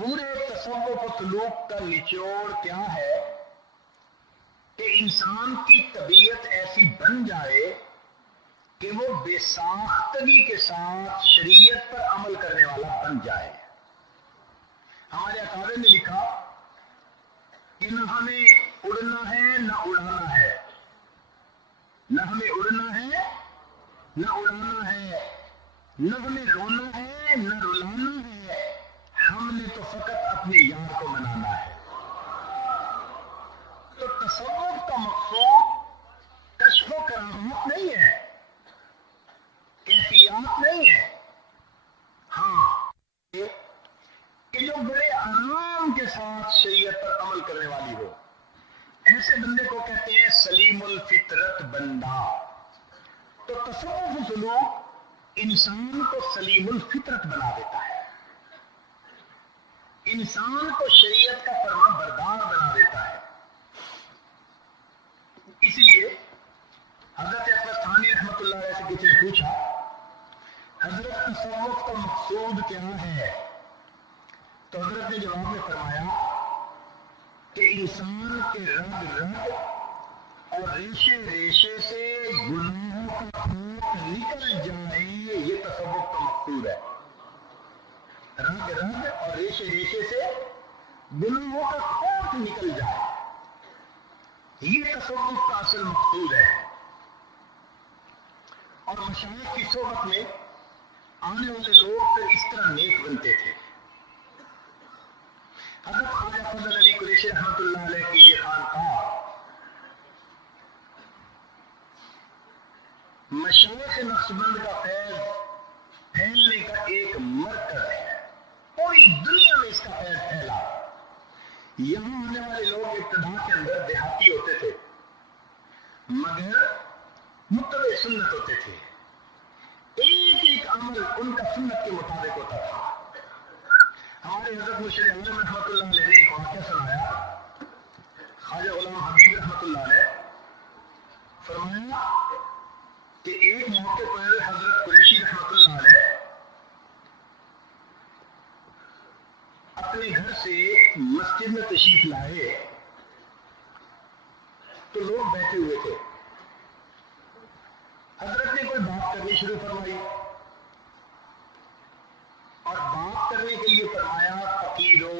پورے تصوف و سلوک کا نچوڑ کیا ہے کہ انسان کی طبیعت ایسی بن جائے کہ وہ بے ساختگی کے ساتھ شریعت پر عمل کرنے والا بن جائے. ہمارے اکابر نے لکھا کہ نہ ہمیں اڑنا ہے نہ اڑانا ہے، نہ ہمیں اڑنا ہے نہ اڑانا ہے، نہ ہمیں رونا ہے نہ رلانا ہے، ہم نے تو فقط اپنے یار کو منانا ہے. تو تصوف کا مقصود کشف و کرامات نہیں ہے، کیفیات نہیں ہے. ہاں کہ جو بڑے آرام کے ساتھ شریعت پر عمل کرنے والی ہو، ایسے بندے کو کہتے ہیں سلیم الفطرت بندہ. تو تصوف و سلوک انسان کو سلیم الفطرت بنا دیتا ہے، انسان کو شریعت کا فرما بردار بنا دیتا ہے. اسی لیے حضرت احمد ثانی رحمۃ اللہ علیہ سے کسی نے پوچھا حضرت تصوف کا مقصود کیا ہے، تو حضرت نے جواب میں فرمایا کہ انسان کے رگ رگ اور ریشے ریشے سے گناہوں کا کھوٹ نکل جائے، یہ تصوف کا مقصود ہے. رگ رگ اور ریشے ریشے سے گناہوں کا کھوٹ نکل جائے، یہ تصوف کا اصل مقصود ہے. اور مشائخ کی صحبت میں آنے والے لوگ پھر اس طرح نیک بنتے تھے. حضرت خواجہ فضل علی قریشی رحمۃ اللہ علیہ کی یہ خانقاہ مشائخ نقشبند کا فیض پھیلنے کا ایک مرکز ہے. پوری دنیا میں اس کا فیض پھیلا. یہاں آنے والے لوگ ابتدا کے اندر دیہاتی ہوتے تھے مگر متبع سنت ہوتے تھے، ایک ایک عمل ان کا سنت کے مطابق ہوتا تھا. ہمارے حضرت مشیر اعظم رحمۃ اللہ علیہ نے ایک واقعہ سنایا. خواجہ غلام حبیب رحمۃ اللہ علیہ فرمایا کہ ایک موقع پر حضرت قریشی رحمۃ اللہ علیہ اپنے گھر سے مسجد میں تشریف لائے تو لوگ بیٹھے ہوئے تھے. حضرت نے کوئی بات کرنی شروع فرمائی اور بات کرنے کے لیے فرمایا فقیرو.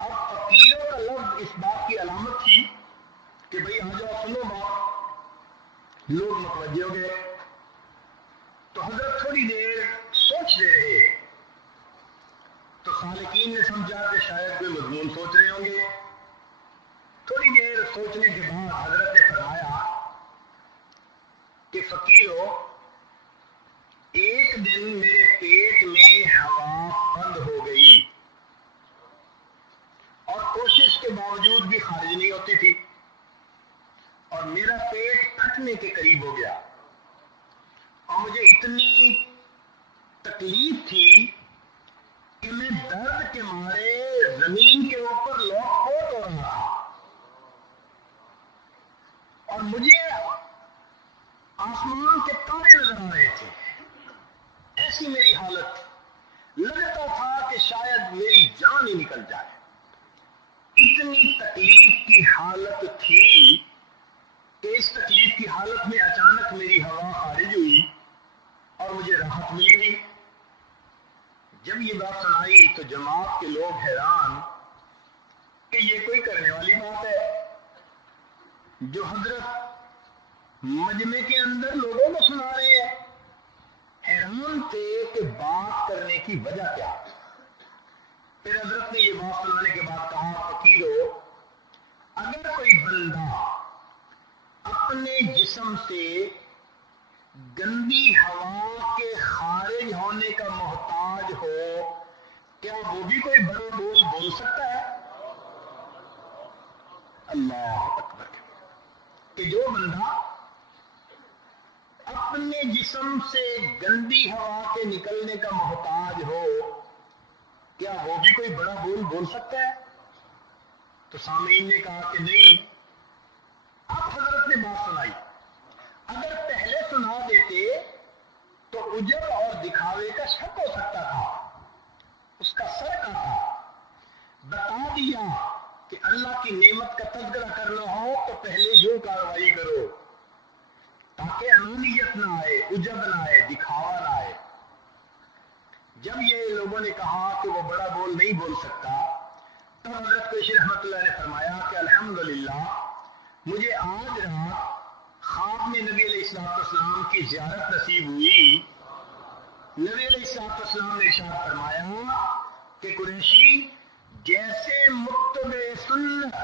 اب فقیروں کا لفظ اس بات کی علامت تھی کہ بھئی آ جاؤ سنو بات. لوگ متوجہ ہو گئے تو حضرت تھوڑی دیر سوچ رہے. تو سالکین نے سمجھا کہ شاید کوئی مضمون سوچ رہے ہوں گے. تھوڑی دیر سوچنے کے بعد حضرت نے فرمایا کہ فقیرو، ایک دن میرے پیٹ میں ہوا بند ہو گئی اور کوشش کے باوجود بھی خارج نہیں ہوتی تھی اور میرا پیٹ پھٹنے کے قریب ہو گیا اور مجھے اتنی تکلیف تھی کہ میں درد کے مارے زمین کے اوپر لوٹ پوٹ ہو رہا تھا اور مجھے آسمان کے تارے نظر آ رہے تھے. ایسی میری حالت، لگتا تھا کہ شاید میری جان ہی نکل جائے. اتنی تکلیف کی حالت تھی کہ اس تکلیف کی حالت میں اچانک میری ہوا خارج ہوئی اور مجھے راحت مل گئی. جب یہ بات سنائی تو جماعت کے لوگ حیران کہ یہ کوئی کرنے والی بات ہے جو حضرت مجمع کے اندر لوگوں کو سنا رہے ہیں. حیران تھے کہ بات کرنے کی وجہ کیا. پھر حضرت نے یہ بات سنانے کے بعد کہا فقیرو، اگر کوئی بندہ اپنے جسم سے گندی ہوا کے خارج ہونے کا محتاج ہو، کیا وہ بھی کوئی بڑا بول سکتا ہے؟ اللہ اکبر. کہ جو بندہ اپنے جسم سے گندی ہوا کے نکلنے کا محتاج ہو، کیا وہ بھی کوئی بڑا بول سکتا ہے؟ تو سامعین نے کہا کہ نہیں. اب حضرت نے بات سنائی. اگر پہلے سنا دیتے تو عجب اور دکھاوے کا شک ہو سکتا تھا، اس کا سر کیا کہ اللہ کی نعمت کا تذکرہ کرنا ہو تو پہلے یوں کارروائی کرو تاکہ انانیت نہ آئے، عجب نہ آئے، دکھاوا نہ آئے۔ جب یہ لوگوں نے کہا کہ وہ بڑا بول نہیں بول سکتا، تب حضرت قریشی رحمۃ اللہ نے فرمایا کہ الحمدللہ مجھے آج رات خواب میں نبی علیہ السلام کی زیارت نصیب ہوئی۔ نبی علیہ السلام نے ارشاد فرمایا کہ قریشی جیسے متبع سنت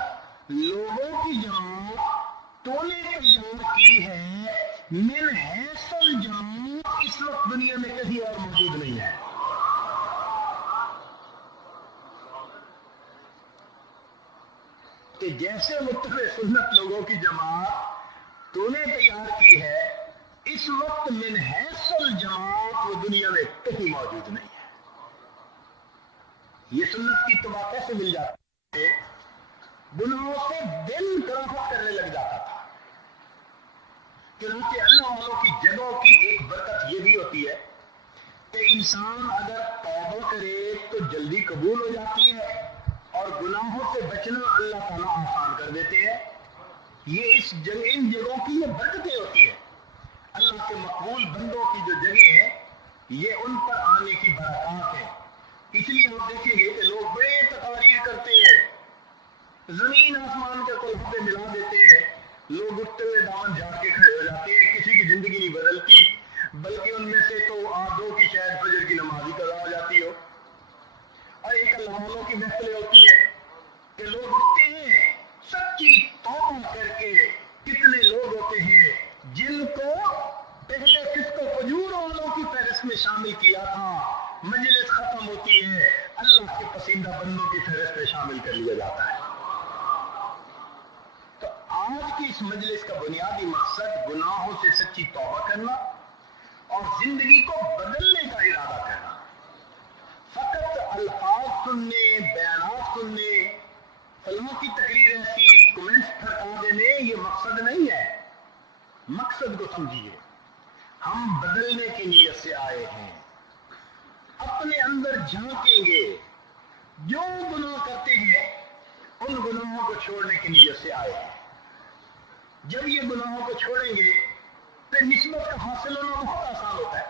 لوگوں کی جماعت تو نے تیار کی ہے، من حیث الجماعت اس وقت دنیا میں کہیں اور موجود نہیں ہے۔ کہ جیسے متبع سنت لوگوں کی جماعت تو نے تیار کی ہے، اس وقت من حیث الجماعت وہ دنیا میں کہیں موجود نہیں ہے۔ یہ سنت کی اتباع کیسے مل جاتی ہے؟ گناہوں سے دل کراہت کرنے لگ جاتا تھا۔ چنانچہ اللہ والوں کی جگہوں کی ایک برکت یہ بھی ہوتی ہے کہ انسان اگر توبہ کرے تو جلدی قبول ہو جاتی ہے اور گناہوں سے بچنا اللہ تعالیٰ آسان کر دیتے ہیں۔ یہ ان جگہوں کی یہ برکتیں ہوتی ہیں۔ اللہ کے مقبول بندوں کی جو جگہ ہے یہ ان پر آنے کی برکات ہے۔ اس لیے آپ دیکھیں گے کہ لوگ بڑے تقاریر کرتے ہیں، زمین آسمان کے کلبے ملا دیتے ہیں، لوگ اٹھتے ہوئے دامن جھاڑ کے کھڑے ہو جاتے ہیں، کسی کی زندگی نہیں بدلتی، بلکہ ان میں سے تو آدھوں کی شاید فجر کی نماز ہی قضا ہو جاتی ہو۔ اور ایک اللہ والوں کی محفلیں ہوتی ہیں کہ لوگ اٹھتے ہیں سچی توبہ کر کے۔ کتنے لوگ ہوتے ہیں جن کو پہلے فسق و فجور والوں کی فہرست میں شامل کیا تھا، مجلس ختم ہوتی ہے اللہ کے پسندیدہ بندوں کی فہرست میں شامل کر لیا جاتا ہے۔ تو آج کی اس مجلس کا بنیادی مقصد گناہوں سے سچی توبہ کرنا اور زندگی کو بدلنے کا ارادہ کرنا۔ فقط الفاظ سننے، بیانات سننے، فلاں کی تقریر ایسی، کمنٹس پھٹا دینے، یہ مقصد نہیں ہے۔ مقصد کو سمجھیے، ہم بدلنے کی نیت سے آئے ہیں، اپنے اندر جھانکیں گے، جو گناہ کرتے ہیں ان گناہوں کو چھوڑنے کی نیت سے آئے ہیں۔ جب یہ گناہوں کو چھوڑیں گے تو نسبت کا حاصل ہونا بہت آسان ہوتا ہے۔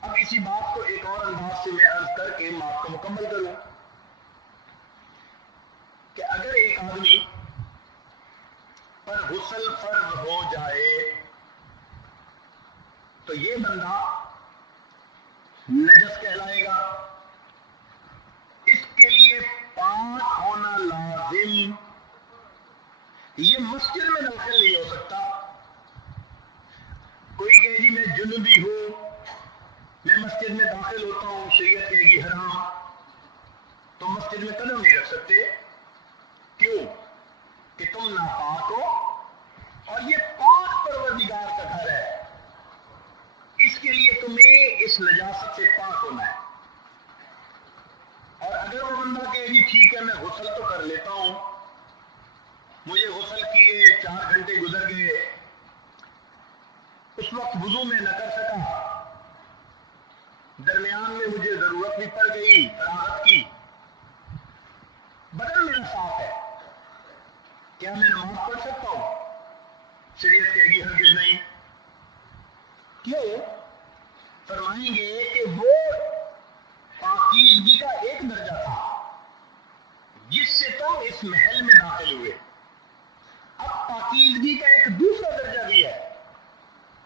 اب اسی بات کو ایک اور انداز سے میں عرض کر کے بات کو مکمل کروں کہ اگر ایک آدمی پر غسل فرض ہو جائے تو یہ بندہ نجس کہلائے گا، اس کے لیے پاک ہونا لازم، یہ مسجد میں داخل نہیں ہو سکتا۔ کوئی کہے گی میں جنوبی ہوں، میں مسجد میں داخل ہوتا ہوں، شریعت کہے گی حرام، تو مسجد میں قدم نہیں رکھ سکتے۔ کیوں؟ کہ تم ناپاک ہو اور یہ پاک پروردگار کا گھر ہے، اس کے لیے تمہیں اس نجاست سے پاک ہونا ہے۔ اور اگر وہ بندہ کہے گی ٹھیک ہے میں غسل تو کر لیتا ہوں، مجھے غسل کیے 4 گھنٹے گزر گئے، اس وقت وضو میں نہ کر سکا، درمیان میں مجھے ضرورت بھی پڑ گئی طہارت کی، بدن میرا صاف ہے، کیا میں نماز پڑھ سکتا ہوں؟ شریعت کہے گی ہرگز نہیں۔ کیوں؟ فرمائیں گے کہ وہ پاکیزگی کا ایک درجہ تھا جس سے تم اس محل میں داخل ہوئے، اب پاکیزگی کا ایک دوسرا درجہ بھی ہے،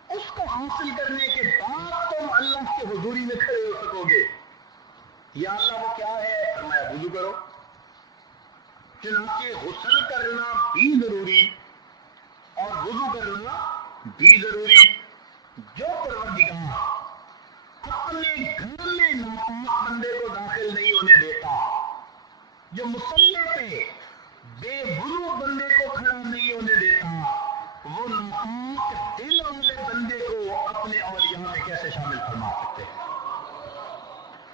اس کو حاصل کرنے کے بعد تم اللہ کے حضوری میں کھڑے ہو سکو گے۔ یا اللہ وہ کیا ہے؟ فرمایا وضو کرو۔ چنانچہ غسل کرنا بھی ضروری اور وضو کرنا بھی ضروری۔ جو پروردگار اپنے گھر میں ناپاک بندے کو داخل نہیں ہونے دیتا، جو مصلی پہ بے وضو بندے کو کھڑا نہیں ہونے دیتا، وہ ناپاک دل والے بندے کو اپنے اولیاء میں کیسے شامل فرما سکتے ہیں؟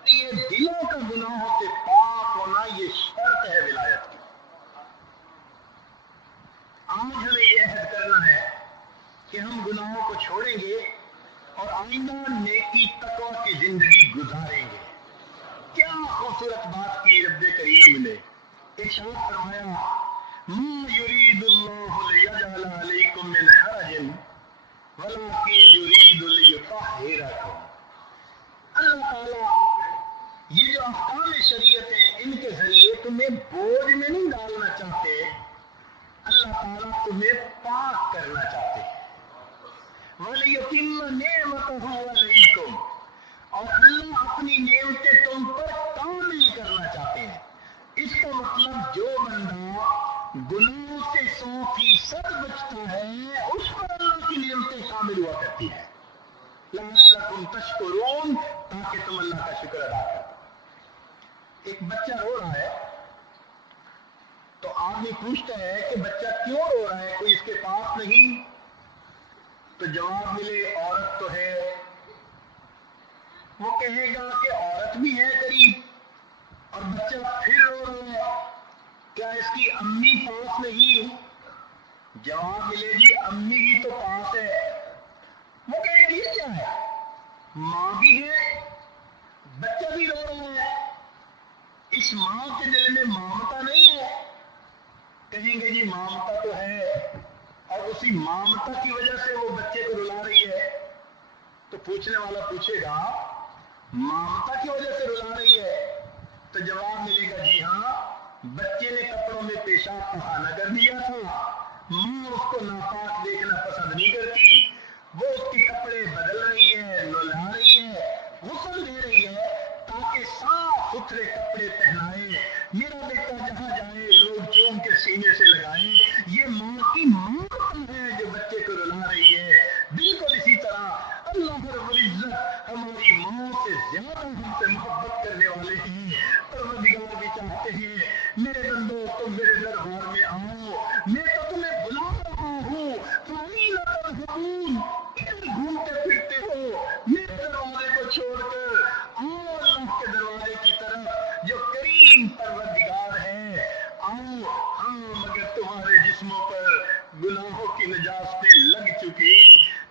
یہ دلوں کا گناہوں سے پاک ہونا یہ شرط ہے ولایت کی۔ آج ہمیں یہ عہد کرنا ہے کہ ہم گناہوں کو چھوڑیں گے اور آئندہ نیکی تقوی کی زندگی گزاریں گے۔ کیا خوبصورت بات کی رب کریم نے ارشاد فرمایا ما یرید اللہ لیجعل علیکم من حرج ولکن یرید لیطہرکم. اللہ تعالیٰ یہ جو احکام شریعت ہیں ان کے ذریعے تمہیں بوجھ میں نہیں ڈالنا چاہتے، اللہ تعالیٰ تمہیں پاک کرنا چاہتے ہیں. وَلِيُتِمَّ نِعْمَتَهُ عَلَيْكُمْ، اور اللہ اپنی نعمتیں تم پر کامل کرنا چاہتے ہیں. اس کا مطلب جو بندہ گناہوں سے 100% بچتا ہے اس پر اللہ کی نعمتیں کامل ہوا کرتی ہیں. لعلکم تشکرون، تاکہ تم اللہ کا شکر ادا کرو. ایک بچہ رو رہا ہے تو آدمی پوچھتا ہے کہ بچہ کیوں رو رہا ہے، کوئی اس کے پاس نہیں؟ تو جواب ملے عورت تو ہے. وہ کہے گا کہ عورت بھی ہے قریب اور بچہ پھر رو رہا ہے، کیا اس کی امی پاس نہیں؟ جواب ملے جی امی ہی تو پاس ہے. وہ کہے گا یہ کیا ہے، ماں بھی ہے بچہ بھی رو رہا ہے، اس ماں کے دل میں ممتا نہیں ہے؟ کہیں گے جی ممتا تو ہے، اور اسی ممتا کی وجہ سے وہ بچے کو رلا رہی ہے. تو پوچھنے والا پوچھے گا ممتا کی وجہ سے رلا رہی ہے؟ تو جواب ملے گا جی ہاں، بچے نے کپڑوں میں پیشاب بہانا کر دیا تھا، ماں اس کو ناپاک دیکھنا پسند نہیں کرتی، وہ اس کے کپڑے بدل رہی ہے، لولا رہی ہے، غسل دے رہی ہے تاکہ صاف ستھرے کپڑے پہنائے، میرا بیٹا جہاں جائے لوگ چوم کے سینے سے لگائیں. یہ ماں کی ممتا ہے جو بچے کو رلا رہی ہے. بالکل اسی طرح اللہ رب العزت ہماری ماں سے زیادہ ہم سے محبت کرنے والے ہیں. پروردگار بھی چاہتے ہیں میرے بندو تم میرے دربار میں آؤ، میں تو تمہیں بلا رہا ہوں، فَأَيْنَ تَذْهَبُونَ، کدھر گھومتے پھرتے ہو میرے دروازے کو چھوڑ کر؟ آؤ اللہ کے دروازے کی طرف جو کریم پروردگار ہے. آؤ. ہاں مگر تمہارے جسموں پر گناہوں کی نجاستیں لگ چکی،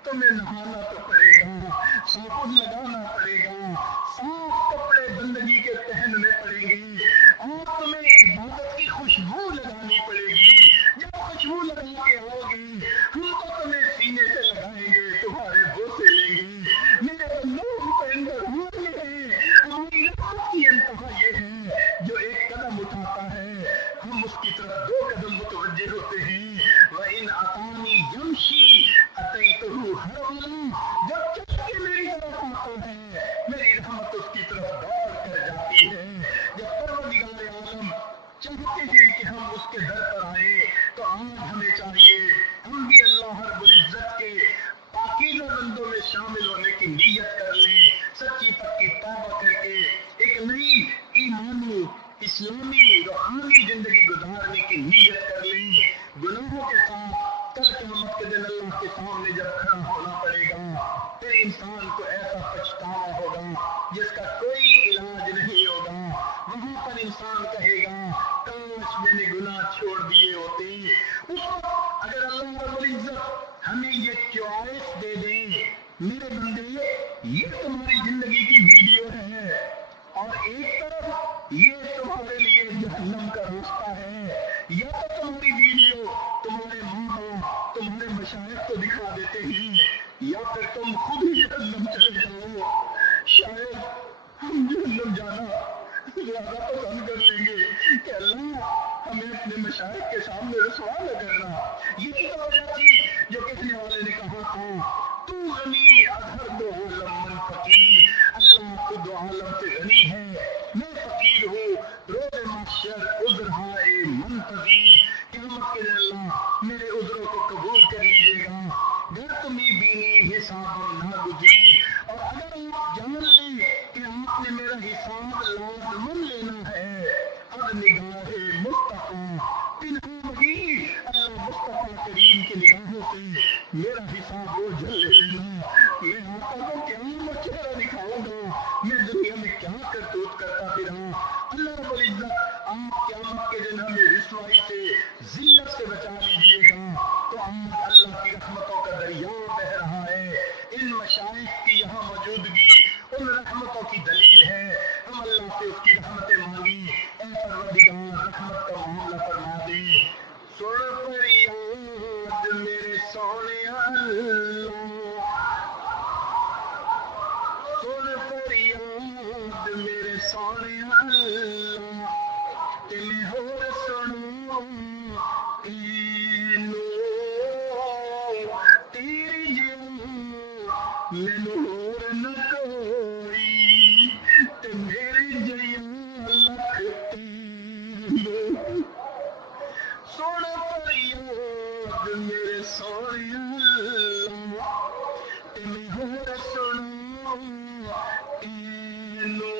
تمہیں نہانا تو پڑے گا، صابن لگانا پڑے گا، صاف کپڑے بندگی کے پہننے پڑیں گے، اور تمہیں عبادت کی خوشبو لگانی پڑے گی. جب خوشبو لگا کے آؤ گے ہم تو تمہیں سینے سے لگائیں گے، تمہارے بوسے لیں گے. میرے لوگ تو اندر میں ہیں، ہماری رحمت کی انتہا یہ ہے جو ایک قدم اٹھاتا ہے ہم اس کی طرف 2 قدم متوجہ ہوتے ہیں. وَإِنْ أَتَانِي يَمْشِي أَتَيْتُهُ هَرْوَلًا، جب چل کے میری طرف آتا ہے میری رحمت اس کی طرف دوڑ کر جاتی ہے. جب پروردگار عالم چاہتے ہیں کہ ہم اس کے در پر آئے تو آج ہمیں چاہیے ہم بھی اللہ رب العزت کے پاکیزہ بندوں میں شامل ہونے کی نیت کر لیں، سچی پکی توبہ کر کے ایک نئی ایمانی اسلامی روحانی زندگی گزارنے کی نیت کر لیں. گناہوں کے ساتھ کل قیامت کے دن اللہ کے سامنے جب کھڑا ہونا پڑے گا پھر انسان کو ایسا پچھتاوا ہوگا جس کا کوئی علاج نہیں ہوگا. وہاں پر انسان کہے گا کاش میں نے گناہ چھوڑ دیے ہوتے. اس وقت اگر اللہ رب العزت ہمیں یہ چوائس دے دیں میرے بندے یہ تمہاری زندگی کی ویڈیو ہے اور ایک طرف یہ تمہارے لیے جہنم کا راستہ ہے، یا تو تمہاری ویڈیو تمہارے ماں باپ تمہارے مشائخ کو دکھا دیتے ہیں یا پھر تم خود ہی جہنم چلے جاؤ. شاید ہم جہنم جانا زیادہ پسند کر لیں گے کہ اللہ ہمیں اپنے مشائخ کے سامنے رسوا نہ کرنا. یہی تو وجہ تھی جو کہنے والے نے کہا تھا تو غنی اظہر دو عالم من فقیر، اللہ خود عالم سے غنی ہے، میں فقیر ہوں. روز محشر عذر ہائے منتظر، قیامت کے دن اللہ میرے عذروں کو قبول کر لیجیے گا. گر تمہیں بینی حساب ناگزیر، اور اگر آپ جان لیں کہ آپ نے میرا حساب لازمن لینا ہے، اب نگاہ مصطفیٰ پنہا وہی اللہ مصطفیٰ کریم کی نگاہوں سے میرا حساب وہ جل لے لینا. میں آقا کو کیا چہرہ دکھاؤں گا، میں دنیا میں کیا کرتوت کرتا پھرا. اللہ رب العزت آپ قیامت کے دن ہمیں رسوائی سے ذلت سے بچا لیجیے گا. تو آج اللہ کی رحمتوں کا دریا بہ رہا ہے، ان مشائخ کی یہاں موجودگی ان رحمتوں کی دلیل ہے. ہم اللہ سے اس کی رحمتیں مانگی. اے پروردگار اللہ تے میں ہور سنوں اینو تیری جیوں مینوں ہور نہ کوئی تے میری جیوں لکھ تیر سونا فریاد میرے سونے اللہ تے میں ہور سنوں اینو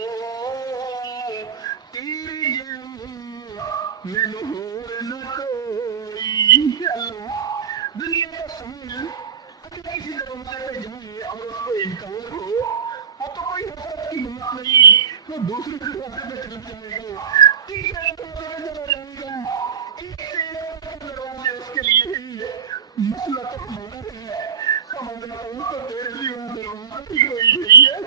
تیری جیوں مینوں ہور نہ کوئی اللہ دنیا کا سوال اگر کسی دروازے پہ جائے اور اس کو انکار ہو وہ تو کوئی حسرت کی بات نہیں وہ دوسرے دروازے پہ چلا جائے گا تیسرے دروازے پہ چلا جائے گا ایک سے ایک دروازے اس کے لیے ہی مسئلہ تو ہمارا ہے ہمارا تو تیرے سوا دروازہ بھی کوئی نہیں ہے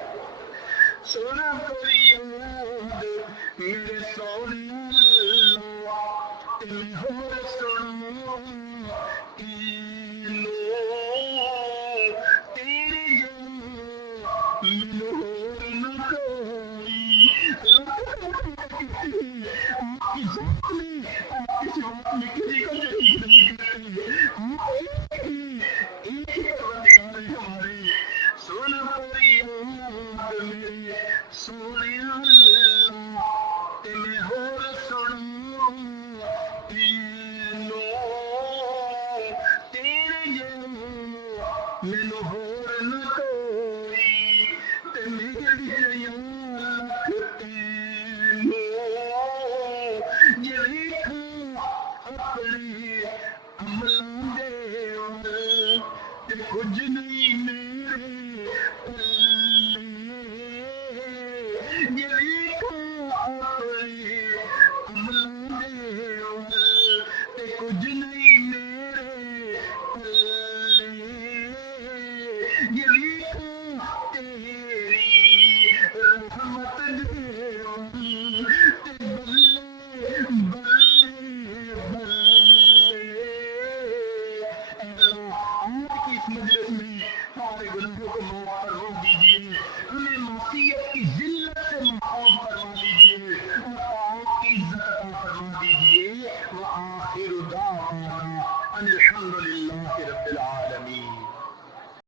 سونا کوئی یاد میرے سونے اللہ تے میں ہور سنوں اینو تیری جیوں مینوں ہور نہ کوئی آپ کی ذات میں آپ کی صفات میں کسی کو شریک نہیں کرتے آپ ایک ہی پروردگار ہیں ہمارے سونا فریاد میرے سونے اللہ تے میں ہور سنوں اینو تیرے جیوں مینوں ہور نہ کوئی تے میری جیوں لکھ تینو جے ویکھاں اپنے عملاں دے ول تے کچھ نہیں میرے پلے جے